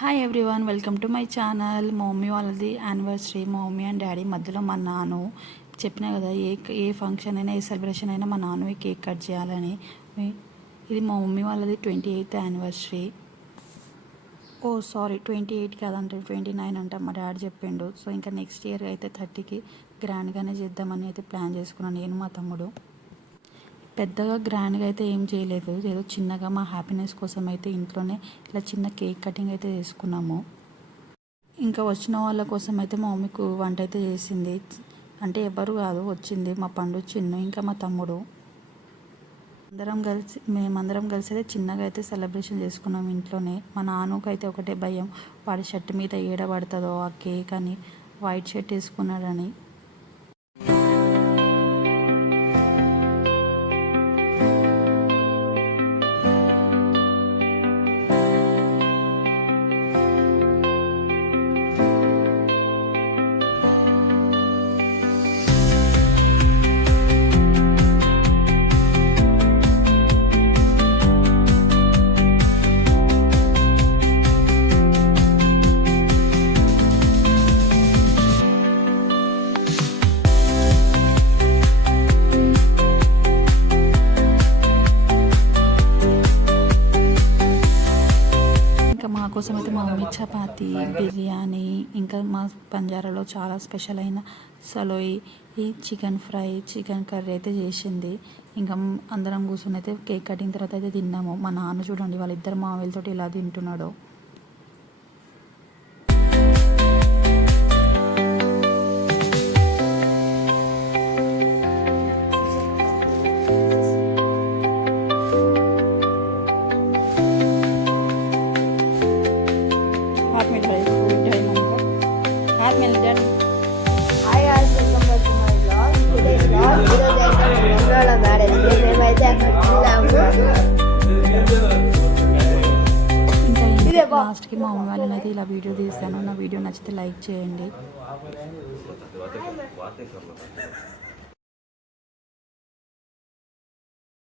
Hi everyone, welcome to my channel. మా mummy వాళ్ళది anniversary. మా మమ్మీ అండ్ డాడీ మధ్యలో మా నాన్న చెప్పినా కదా, ఏ ఫంక్షన్ అయినా ఏ సెలబ్రేషన్ అయినా మా నాన్న కేక్ కట్ చేయాలని. ఇది మా మమ్మీ వాళ్ళది 28th యానివర్సరీ. ఓ సారీ, 28 కాదంటే 29 అంట మా డాడీ చెప్పిండు. సో ఇంకా నెక్స్ట్ ఇయర్ అయితే 30కి గ్రాండ్గానే చేద్దామని అయితే ప్లాన్ చేసుకున్నాను నేను మా తమ్ముడు. పెద్దగా గ్రాండ్గా అయితే ఏం చేయలేదు, ఏదో చిన్నగా మా హ్యాపీనెస్ కోసం అయితే ఇంట్లోనే ఇలా చిన్న కేక్ కటింగ్ అయితే చేసుకున్నాము. ఇంకా వచ్చిన వాళ్ళ కోసం అయితే మా మమ్మీకి వంట అయితే చేసింది. అంటే ఎవరు కాదు, వచ్చింది మా పండు చిన్ను ఇంకా మా తమ్ముడు. మేమందరం కలిసి అయితే చిన్నగా అయితే సెలబ్రేషన్ చేసుకున్నాం ఇంట్లోనే. మా నాన్నకు అయితే ఒకటే భయం, వాడి షర్ట్ మీద ఏడబడుతుందో ఆ కేక్ అని. వైట్ షర్ట్ వేసుకున్నాడని. మా కోసం అయితే మా మమ్మీ చపాతి, బిర్యానీ, ఇంకా మా పంజారాలో చాలా స్పెషల్ అయిన సలోయి, చికెన్ ఫ్రై, చికెన్ కర్రీ అయితే చేసింది. ఇంకా అందరం కూర్చొని అయితే కేక్ కటింగ్ తర్వాత అయితే తిన్నాము. మా నాన్న చూడండి, వాళ్ళిద్దరు మావేలతో ఇలా తింటున్నాడు. Hi guys, welcome back to my vlog. Today's vlog, ఈరోజు అయితే మేము మంగళ మ్యారేజ్కి మేమైతే అక్కడికి వెళ్ళాము. ఇంకా లాస్ట్కి మా అమ్మ వాళ్ళని అయితే ఇలా వీడియో తీస్తాను. నా వీడియో నచ్చితే లైక్ చేయండి.